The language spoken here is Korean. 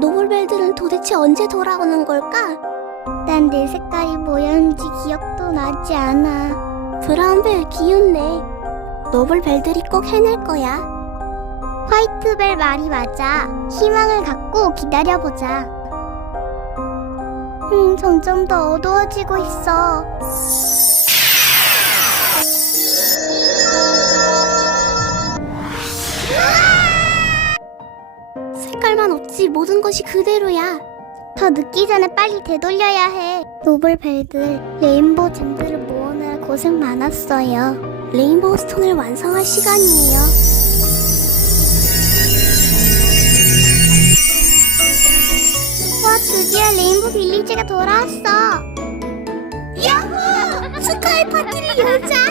노블벨들은 도대체 언제 돌아오는 걸까? 난 내 색깔이 뭐였는지 기억도 나지 않아. 브라운벨 기운내. 노블벨들이 꼭 해낼 거야. 화이트벨 말이 맞아. 희망을 갖고 기다려보자. 음, 점점 더 어두워지고 있어. 색깔만 없지 모든 것이 그대로야. 더 늦기 전에 빨리 되돌려야 해. 노블벨들, 레인보우 잼들을 모으느라 고생 많았어요. 레인보우 스톤을 완성할 시간이에요. 와, 드디어 레인보우 빌리지가 돌아왔어. 야호! 스카이 파티를 열자!